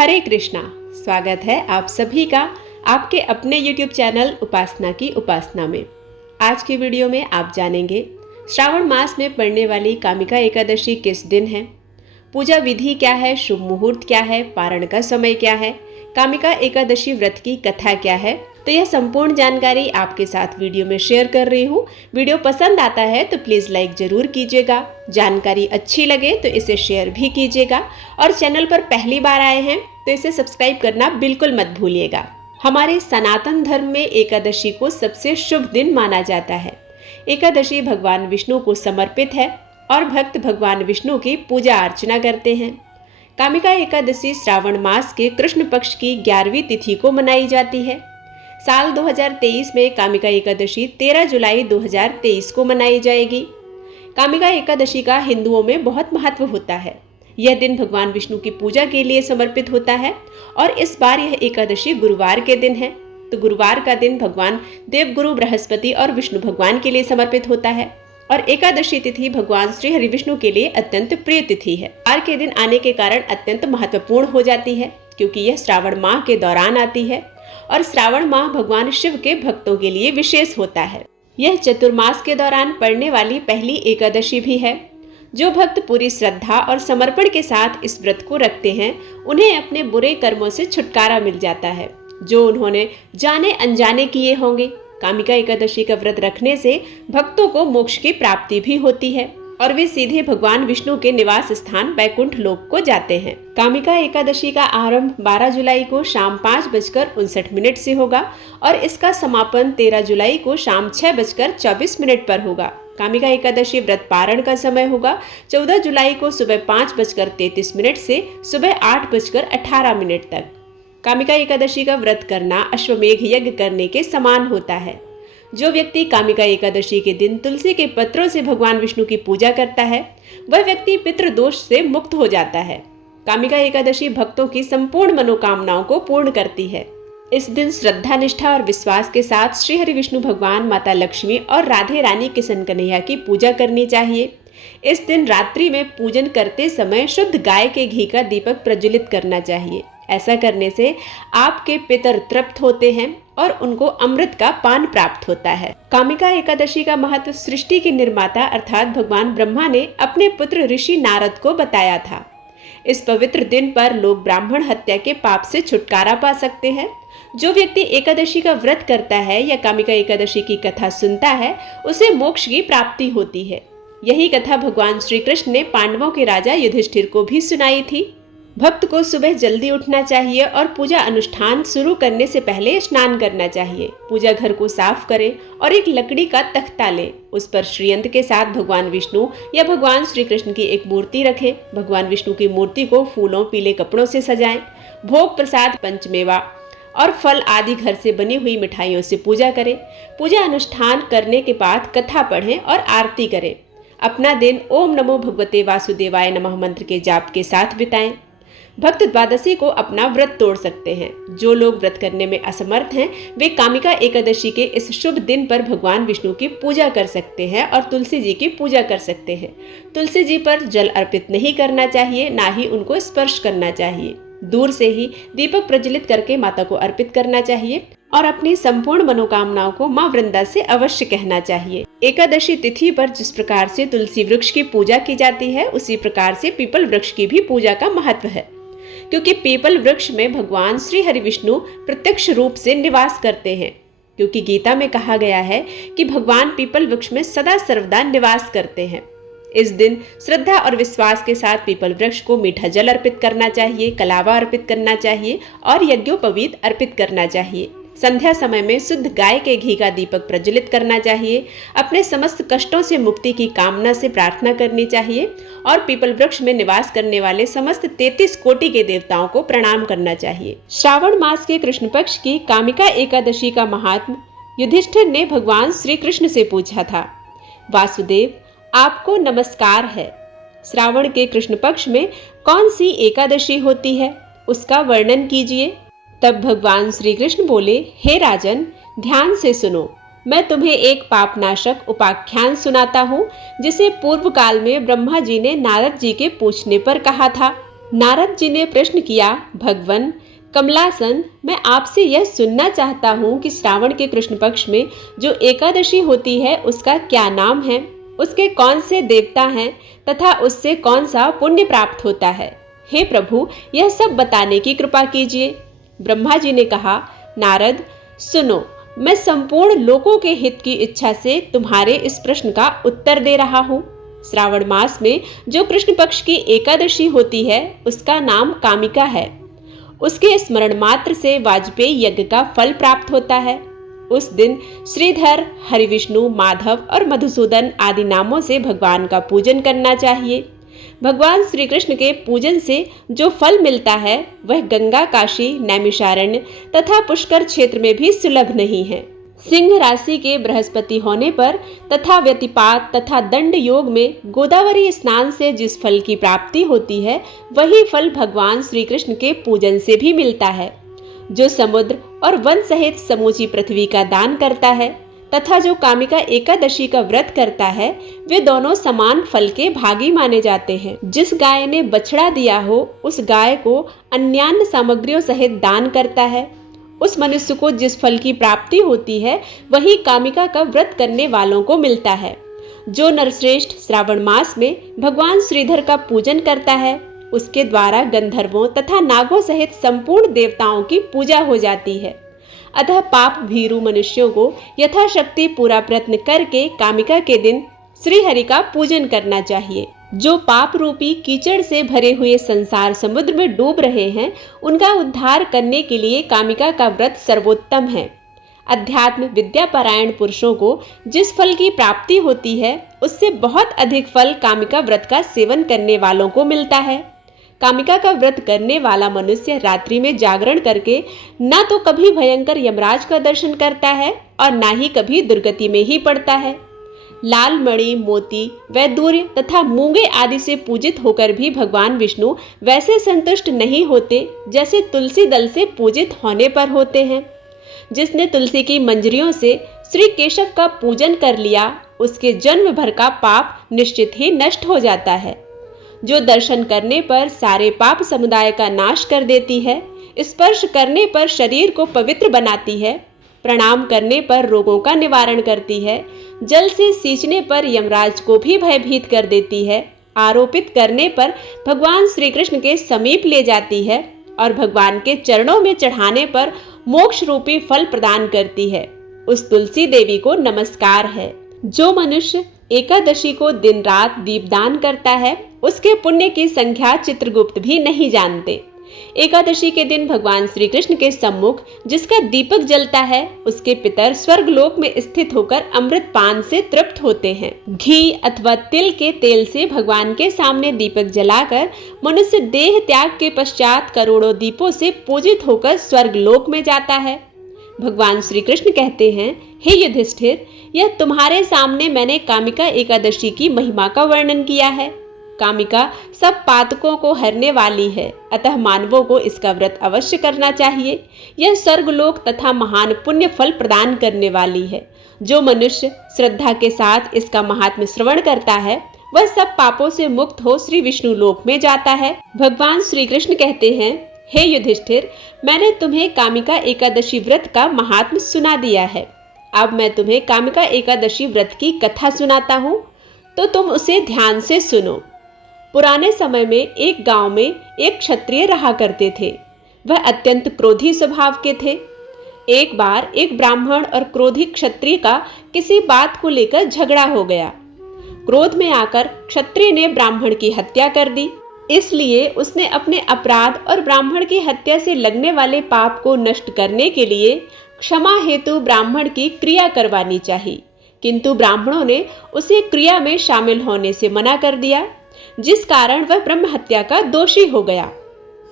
हरे कृष्णा। स्वागत है आप सभी का आपके अपने YouTube चैनल उपासना की उपासना में। आज की वीडियो में आप जानेंगे श्रावण मास में पड़ने वाली कामिका एकादशी किस दिन है, पूजा विधि क्या है, शुभ मुहूर्त क्या है, पारण का समय क्या है, कामिका एकादशी व्रत की कथा क्या है। तो यह संपूर्ण जानकारी आपके साथ वीडियो में शेयर कर रही हूँ। वीडियो पसंद आता है तो प्लीज़ लाइक ज़रूर कीजिएगा। जानकारी अच्छी लगे तो इसे शेयर भी कीजिएगा और चैनल पर पहली बार आए हैं तो इसे सब्सक्राइब करना बिल्कुल मत भूलिएगा। हमारे सनातन धर्म में एकादशी को सबसे शुभ दिन माना जाता है। एकादशी भगवान विष्णु को समर्पित है और भक्त भगवान विष्णु की पूजा अर्चना करते हैं। कामिका एकादशी श्रावण मास के कृष्ण पक्ष की 11वीं तिथि को मनाई जाती है। साल 2023 में कामिका एकादशी 13 जुलाई 2023 को मनाई जाएगी। कामिका एकादशी का हिंदुओं में बहुत महत्व होता है। यह दिन भगवान विष्णु की पूजा के लिए समर्पित होता है और इस बार यह एकादशी गुरुवार के दिन है। तो गुरुवार का दिन भगवान देवगुरु बृहस्पति और विष्णु भगवान के लिए समर्पित होता है और एकादशी तिथि भगवान श्री हरि विष्णु के लिए अत्यंत प्रिय तिथि है। वार के दिन आने के कारण अत्यंत महत्वपूर्ण हो जाती है क्योंकि यह श्रावण माह के दौरान आती है और श्रावण माह भगवान शिव के भक्तों के लिए विशेष होता है। यह चतुर्मास के दौरान पड़ने वाली पहली एकादशी भी है। जो भक्त पूरी श्रद्धा और समर्पण के साथ इस व्रत को रखते हैं उन्हें अपने बुरे कर्मों से छुटकारा मिल जाता है जो उन्होंने जाने अनजाने किए होंगे। कामिका एकादशी का व्रत रखने से भक्तों को मोक्ष की प्राप्ति भी होती है और वे सीधे भगवान विष्णु के निवास स्थान वैकुंठ लोक को जाते हैं। कामिका एकादशी का आरंभ 12 जुलाई को शाम 5:59 से होगा और इसका समापन 13 जुलाई को शाम 6:24 पर होगा। कामिका एकादशी व्रत पारण का समय होगा 14 जुलाई को सुबह 5:33 से सुबह 8:18 तक। कामिका एकादशी का व्रत करना अश्वमेघ यज्ञ करने के समान होता है। जो व्यक्ति कामिका एकादशी के दिन तुलसी के पत्रों से भगवान विष्णु की पूजा करता है वह व्यक्ति पितृदोष से मुक्त हो जाता है। कामिका एकादशी भक्तों की संपूर्ण मनोकामनाओं को पूर्ण करती है। इस दिन श्रद्धा, निष्ठा और विश्वास के साथ श्री हरि विष्णु भगवान, माता लक्ष्मी और राधे रानी किशन कन्हैया की पूजा करनी चाहिए। इस दिन रात्रि में पूजन करते समय शुद्ध गाय के घी का दीपक प्रज्वलित करना चाहिए। ऐसा करने से आपके पितर तृप्त होते हैं और उनको अमृत का पान प्राप्त होता है। कामिका एकादशी का महत्व सृष्टि के निर्माता अर्थात भगवान ब्रह्मा ने अपने पुत्र ऋषि नारद को बताया था। इस पवित्र दिन पर लोग ब्राह्मण हत्या के पाप से छुटकारा पा सकते हैं। जो व्यक्ति एकादशी का व्रत करता है या कामिका एकादशी की कथा सुनता है उसे मोक्ष की प्राप्ति होती है। यही कथा भगवान श्री कृष्ण ने पांडवों के राजा युधिष्ठिर को भी सुनाई थी। भक्त को सुबह जल्दी उठना चाहिए और पूजा अनुष्ठान शुरू करने से पहले स्नान करना चाहिए। पूजा घर को साफ करें और एक लकड़ी का तख्ता लें। उस पर श्रीयंत्र के साथ भगवान विष्णु या भगवान श्री कृष्ण की एक मूर्ति रखें। भगवान विष्णु की मूर्ति को फूलों, पीले कपड़ों से सजाएं। भोग, प्रसाद, पंचमेवा और फल आदि घर से बनी हुई मिठाइयों से पूजा करें। पूजा अनुष्ठान करने के बाद कथा पढ़ें और आरती करें। अपना दिन ओम नमो भगवते वासुदेवाय नमः मंत्र के जाप के साथ बिताएं। भक्त द्वादशी को अपना व्रत तोड़ सकते हैं। जो लोग व्रत करने में असमर्थ हैं वे कामिका एकादशी के इस शुभ दिन पर भगवान विष्णु की पूजा कर सकते हैं और तुलसी जी की पूजा कर सकते हैं। तुलसी जी पर जल अर्पित नहीं करना चाहिए, ना ही उनको स्पर्श करना चाहिए। दूर से ही दीपक प्रज्वलित करके माता को अर्पित करना चाहिए और अपनी संपूर्ण मनोकामनाओं को माँ वृंदा से अवश्य कहना चाहिए। एकादशी तिथि पर जिस प्रकार से तुलसी वृक्ष की पूजा की जाती है उसी प्रकार से पीपल वृक्ष की भी पूजा का महत्व है क्योंकि पीपल वृक्ष में भगवान श्री हरि विष्णु प्रत्यक्ष रूप से निवास करते हैं। क्योंकि गीता में कहा गया है कि भगवान पीपल वृक्ष में सदा सर्वदा निवास करते हैं। इस दिन श्रद्धा और विश्वास के साथ पीपल वृक्ष को मीठा जल अर्पित करना चाहिए, कलावा अर्पित करना चाहिए और यज्ञोपवीत अर्पित करना चाहिए। संध्या समय में शुद्ध गाय के घी का दीपक प्रज्वलित करना चाहिए। अपने समस्त कष्टों से मुक्ति की कामना से प्रार्थना करनी चाहिए और पीपल वृक्ष में निवास करने वाले समस्त 33 कोटि के देवताओं को प्रणाम करना चाहिए। श्रावण मास के कृष्ण पक्ष की कामिका एकादशी का महात्म युधिष्ठिर ने भगवान श्री कृष्ण से पूछा था, वासुदेव आपको नमस्कार है। श्रावण के कृष्ण पक्ष में कौन सी एकादशी होती है उसका वर्णन कीजिए। तब भगवान श्री कृष्ण बोले, हे राजन, ध्यान से सुनो, मैं तुम्हें एक पापनाशक उपाख्यान सुनाता हूँ जिसे पूर्व काल में ब्रह्मा जी ने नारद जी के पूछने पर कहा था। नारद जी ने प्रश्न किया, भगवन कमलासन, मैं आपसे यह सुनना चाहता हूँ कि श्रावण के कृष्ण पक्ष में जो एकादशी होती है उसका क्या नाम है, उसके कौन से देवता हैं तथा उससे कौन सा पुण्य प्राप्त होता है। हे प्रभु, यह सब बताने की कृपा कीजिए। ब्रह्मा जी ने कहा, नारद सुनो, मैं संपूर्ण लोकों के हित की इच्छा से तुम्हारे इस प्रश्न का उत्तर दे रहा हूँ। श्रावण मास में जो कृष्ण पक्ष की एकादशी होती है उसका नाम कामिका है। उसके स्मरण मात्र से वाजपेयी यज्ञ का फल प्राप्त होता है। उस दिन श्रीधर, हरिविष्णु, माधव और मधुसूदन आदि नामों से भगवान का पूजन करना चाहिए। भगवान श्री कृष्ण के पूजन से जो फल मिलता है वह गंगा, काशी, नैमिषारण्य तथा पुष्कर क्षेत्र में भी सुलभ नहीं है। सिंह राशि के बृहस्पति होने पर तथा व्यतिपात तथा दंड योग में गोदावरी स्नान से जिस फल की प्राप्ति होती है वही फल भगवान श्री कृष्ण के पूजन से भी मिलता है। जो समुद्र और वन सहित समूची पृथ्वी का दान करता है तथा जो कामिका एकादशी का व्रत करता है वे दोनों समान फल के भागी माने जाते हैं। जिस गाय ने बछड़ा दिया हो उस गाय को अन्यान्य सामग्रियों सहित दान करता है। उस मनुष्य को जिस फल की प्राप्ति होती है वही कामिका का व्रत करने वालों को मिलता है। जो नरश्रेष्ठ श्रावण मास में भगवान श्रीधर का पूजन करता है उसके द्वारा गंधर्वों तथा नागों सहित संपूर्ण देवताओं की पूजा हो जाती है। अतः पाप भीरू मनुष्यों को यथाशक्ति पूरा प्रयत्न करके कामिका के दिन श्री हरि का पूजन करना चाहिए। जो पाप रूपी कीचड़ से भरे हुए संसार समुद्र में डूब रहे हैं उनका उद्धार करने के लिए कामिका का व्रत सर्वोत्तम है। अध्यात्म विद्यापरायण पुरुषों को जिस फल की प्राप्ति होती है उससे बहुत अधिक फल कामिका व्रत का सेवन करने वालों को मिलता है। कामिका का व्रत करने वाला मनुष्य रात्रि में जागरण करके न तो कभी भयंकर यमराज का दर्शन करता है और न ही कभी दुर्गति में ही पड़ता है। लाल मणि, मोती, वैदूर्य तथा मूंगे आदि से पूजित होकर भी भगवान विष्णु वैसे संतुष्ट नहीं होते जैसे तुलसी दल से पूजित होने पर होते हैं। जिसने तुलसी की मंजरियों से श्री केशव का पूजन कर लिया उसके जन्म भर का पाप निश्चित ही नष्ट हो जाता है। जो दर्शन करने पर सारे पाप समुदाय का नाश कर देती है, स्पर्श करने पर शरीर को पवित्र बनाती है, प्रणाम करने पर रोगों का निवारण करती है, जल से सींचने पर यमराज को भी भयभीत कर देती है, आरोपित करने पर भगवान श्री कृष्ण के समीप ले जाती है और भगवान के चरणों में चढ़ाने पर मोक्ष रूपी फल प्रदान करती है, उस तुलसी देवी को नमस्कार है। जो मनुष्य एकादशी को दिन रात दीपदान करता है उसके पुण्य की संख्या चित्रगुप्त भी नहीं जानते। एकादशी के दिन भगवान श्री कृष्ण के सम्मुख जिसका दीपक जलता है उसके पितर स्वर्गलोक में स्थित होकर अमृत पान से तृप्त होते हैं। घी अथवा तिल के तेल से भगवान के सामने दीपक जलाकर मनुष्य देह त्याग के पश्चात करोड़ों दीपों से पूजित होकर स्वर्गलोक में जाता है। भगवान श्री कृष्ण कहते हैं, हे युधिष्ठिर, यह तुम्हारे सामने मैंने कामिका एकादशी की महिमा का वर्णन किया है। कामिका सब पातकों को हरने वाली है, अतः मानवों को इसका व्रत अवश्य करना चाहिए। यह स्वर्गलोक तथा महान पुण्य फल प्रदान करने वाली है। जो मनुष्य श्रद्धा के साथ इसका महात्म्य श्रवण करता है वह सब पापों से मुक्त हो श्री विष्णु लोक में जाता है। भगवान श्री कृष्ण कहते हैं, हे युधिष्ठिर, मैंने तुम्हें कामिका एकादशी व्रत का महात्म्य सुना दिया है। अब मैं तुम्हें कामिका एकादशी व्रत की कथा सुनाता हूँ, तो तुम उसे ध्यान से सुनो। पुराने समय में एक गांव में एक क्षत्रिय रहा करते थे। वह अत्यंत क्रोधी स्वभाव के थे। एक बार एक ब्राह्मण और क्रोधी क्षत्रिय का किसी बात को लेकर झगड़ा हो गया। क्रोध में आकर क्षत्रिय ने ब्राह्मण की हत्या कर दी। इसलिए उसने अपने अपराध और ब्राह्मण की हत्या से लगने वाले पाप को नष्ट करने के लिए क्षमा हेतु ब्राह्मण की क्रिया करवानी चाहिए, किंतु ब्राह्मणों ने उसे क्रिया में शामिल होने से मना कर दिया, जिस कारण वह ब्रह्म हत्या का दोषी हो गया।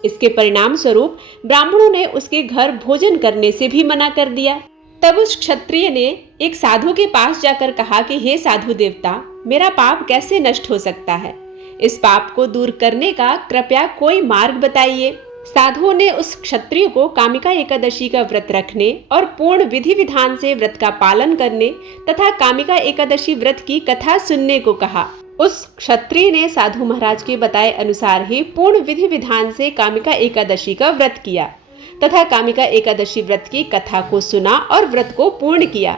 इसके परिणाम स्वरूप ब्राह्मणों ने उसके घर भोजन करने से भी मना कर दिया। तब उस क्षत्रिय ने एक साधु के पास जाकर कहा कि हे साधु देवता, मेरा पाप कैसे नष्ट हो सकता है? इस पाप को दूर करने का कृपया कोई मार्ग बताइए। साधुओं ने उस क्षत्रिय को कामिका एकादशी का व्रत रखने और पूर्ण विधि विधान से व्रत का पालन करने तथा कामिका एकादशी व्रत की कथा सुनने को कहा। उस क्षत्रिय ने साधु महाराज के बताए अनुसार ही पूर्ण विधि विधान से कामिका एकादशी का व्रत किया तथा कामिका एकादशी व्रत की कथा को सुना और व्रत को पूर्ण किया।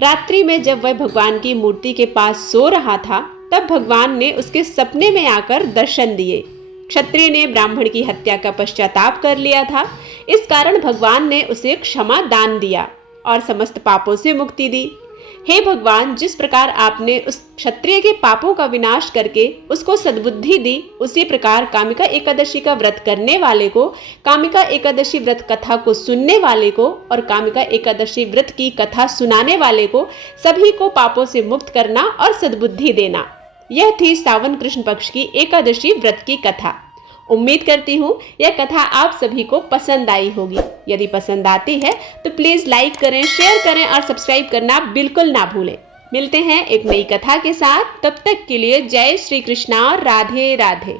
रात्रि में जब वह भगवान की मूर्ति के पास सो रहा था तब भगवान ने उसके सपने में आकर दर्शन दिए। क्षत्रिय ने ब्राह्मण की हत्या का पश्चाताप कर लिया था, इस कारण भगवान ने उसे क्षमा दान दिया और समस्त पापों से मुक्ति दी। हे भगवान, जिस प्रकार आपने उस क्षत्रिय के पापों का विनाश करके उसको सद्बुद्धि दी, उसी प्रकार कामिका एकादशी का व्रत करने वाले को, कामिका एकादशी व्रत कथा को सुनने वाले को और कामिका एकादशी व्रत की कथा सुनाने वाले को सभी को पापों से मुक्त करना और सद्बुद्धि देना। यह थी सावन कृष्ण पक्ष की एकादशी व्रत की कथा। उम्मीद करती हूँ यह कथा आप सभी को पसंद आई होगी। यदि पसंद आती है तो प्लीज़ लाइक करें, शेयर करें और सब्सक्राइब करना बिल्कुल ना भूलें। मिलते हैं एक नई कथा के साथ, तब तक के लिए जय श्री कृष्णा, राधे राधे।